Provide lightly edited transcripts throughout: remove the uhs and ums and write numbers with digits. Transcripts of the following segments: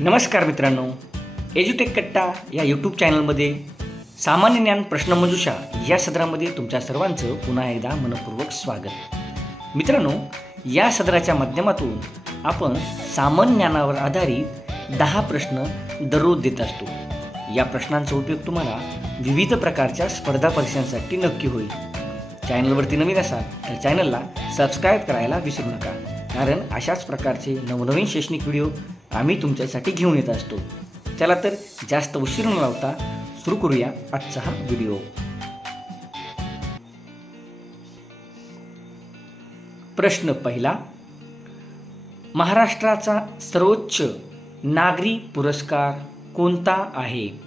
नमस्कार मित्रांनो, एज्युटेक कट्टा या यूट्यूब चॅनलमध्ये सामान्य ज्ञान प्रश्नमंजुषा या सदरामध्ये तुमच्या सर्वांचं पुन्हा एकदा मनपूर्वक स्वागत. मित्रांनो, या सदराच्या माध्यमातून आपण सामान्य ज्ञानावर आधारित 10 प्रश्न दररोज देत असतो. या प्रश्नांचा उपयोग तुम्हाला विविध प्रकारच्या स्पर्धा परीक्षांसाठी नक्की होईल. चॅनलवरती नवीन असाल तर चॅनलला सबस्क्राईब करायला विसरू नका, कारण अशाच प्रकारचे नवनवीन शैक्षणिक व्हिडिओ आम्ही तुमच्यासाठी घेऊन येत असतो. चला तर जास्त उशीर न लावता सुरू करूया आजचा हा व्हिडिओ. प्रश्न पहिला, महाराष्ट्राचा सर्वोच्च नागरी पुरस्कार कोणता आहे?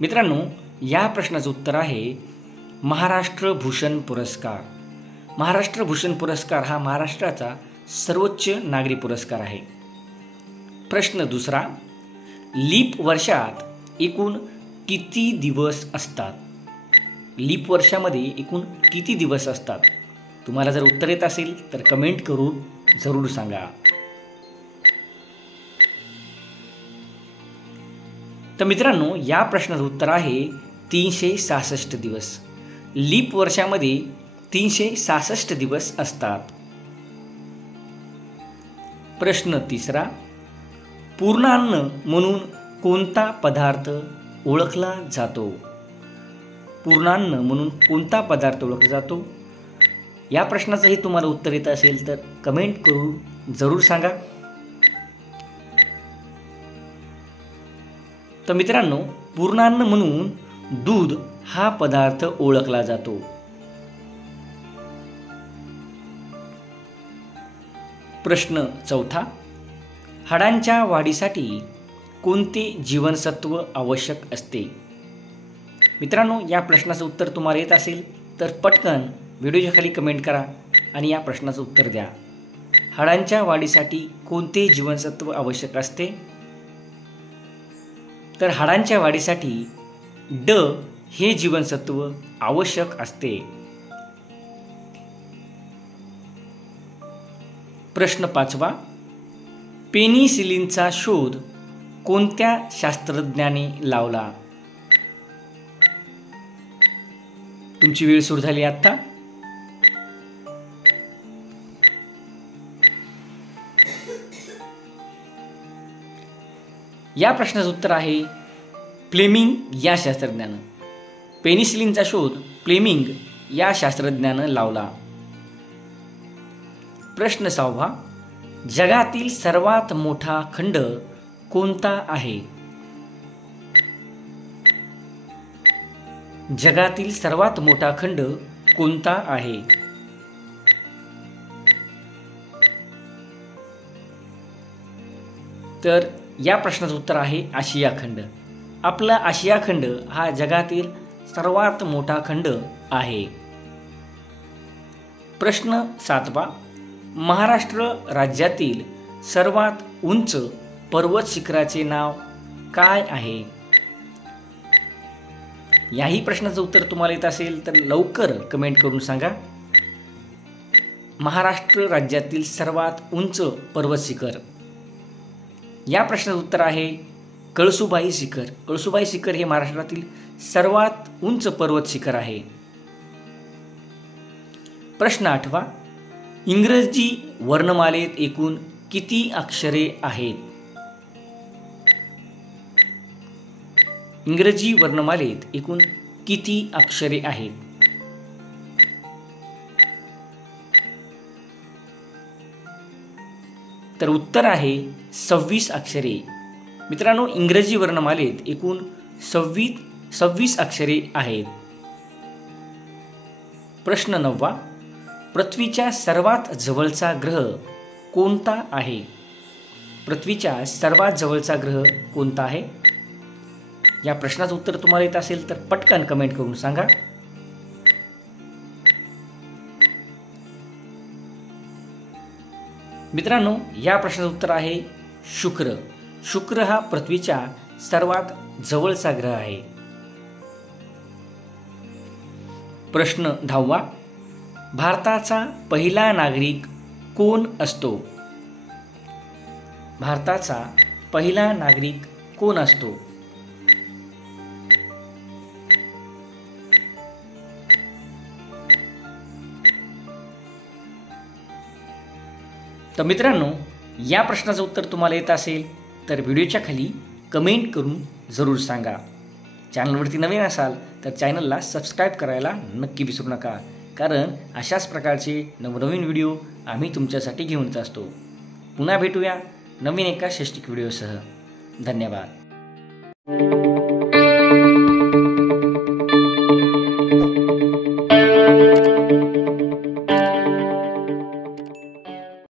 मित्रांनो, या प्रश्नाचं उत्तर आहे महाराष्ट्र भूषण पुरस्कार. महाराष्ट्र भूषण पुरस्कार हा महाराष्ट्राचा सर्वोच्च नागरी पुरस्कार आहे. प्रश्न दुसरा, लीप वर्षात एकूण किती दिवस असतात? लीप वर्षामध्ये एकूण किती दिवस असतात? तुम्हाला जर उत्तर येत असेल तर कमेंट करून जरूर सांगा. तर मित्रांनो, या प्रश्नाचं उत्तर आहे 366 दिवस. लीप वर्षामध्ये 366 दिवस असतात. प्रश्न तिसरा, पूर्णान्न म्हणून कोणता पदार्थ ओळखला जातो? पूर्णान्न म्हणून कोणता पदार्थ ओळखला जातो? या प्रश्नाचंही तुम्हाला उत्तर येत असेल तर कमेंट करून जरूर सांगा. तर मित्रांनो, पूर्णान्न म्हणून दूध हा पदार्थ ओळखला जातो. प्रश्न चौथा, हाडांच्या वाढीसाठी कोणते जीवनसत्व आवश्यक असते? मित्रांनो, या प्रश्नाचं उत्तर तुम्हाला येत असेल तर पटकन व्हिडिओच्या खाली कमेंट करा आणि या प्रश्नाचं उत्तर द्या. हाडांच्या वाढीसाठी कोणते जीवनसत्व आवश्यक असते? तर हाडांच्या वाढीसाठी ड हे जीवनसत्व आवश्यक असते. प्रश्न पाचवा, पेनिसिलिनचा शोध कोणत्या शास्त्रज्ञाने लावला? तुमची वेळ सुरू झाली आता. या प्रश्नाचं उत्तर आहे फ्लेमिंग या शास्त्रज्ञानं. पेनिसिलिनचा शोध फ्लेमिंग या शास्त्रज्ञानं लावला. प्रश्न सहावा, जगातील सर्वात मोठा खंड कोणता आहे? जगातील सर्वात मोठा खंड कोणता आहे? तर या प्रश्नाचं उत्तर आहे आशिया खंड. आपला आशिया खंड हा जगातील सर्वात मोठा खंड आहे. प्रश्न सातवा, महाराष्ट्र राज्यातील सर्वात उंच पर्वत शिखराचे नाव काय आहे? याही प्रश्नाचं उत्तर तुम्हाला येत असेल तर लवकर कमेंट करून सांगा. महाराष्ट्र राज्यातील सर्वात उंच पर्वत शिखर, या प्रश्नाचं उत्तर आहे कळसुबाई शिखर. कळसुबाई शिखर हे महाराष्ट्रातील सर्वात उंच पर्वत शिखर आहे. प्रश्न आठवा, इंग्रजी वर्णमालेत एकूण किती अक्षरे आहेत? इंग्रजी वर्णमालेत एकूण किती अक्षरे आहेत? तर उत्तर आहे 26 अक्षरे. मित्रांनो, इंग्रजी वर्णमालेत एकूण 26 अक्षरे आहेत. प्रश्न नववा, पृथ्वीच्या सर्वात जवळचा ग्रह कोणता आहे? पृथ्वीच्या सर्वात जवळचा ग्रह कोणता आहे? या प्रश्नाचं उत्तर तुम्हाला येत असेल तर पटकन कमेंट करून सांगा. मित्रांनो, या प्रश्नाचं उत्तर आहे शुक्र. शुक्र हा पृथ्वीच्या सर्वात जवळचा ग्रह आहे? प्रश्न 10वा, भारताचा पहिला नागरिक कोण असतो? भारताचा पहिला नागरिक कोण असतो? तर मित्रांनो, या प्रश्नाचं उत्तर तुम्हाला येत असेल तर व्हिडिओच्या खाली कमेंट करून जरूर सांगा. चॅनलवरती नवीन असाल तर चॅनलला सबस्क्राईब करायला नक्की विसरू नका, कारण अशाच प्रकारचे नवनवीन व्हिडिओ आम्ही तुमच्यासाठी घेऊन येत असतो. पुन्हा भेटूया नवीन एका शैक्षणिक व्हिडिओसह. धन्यवाद.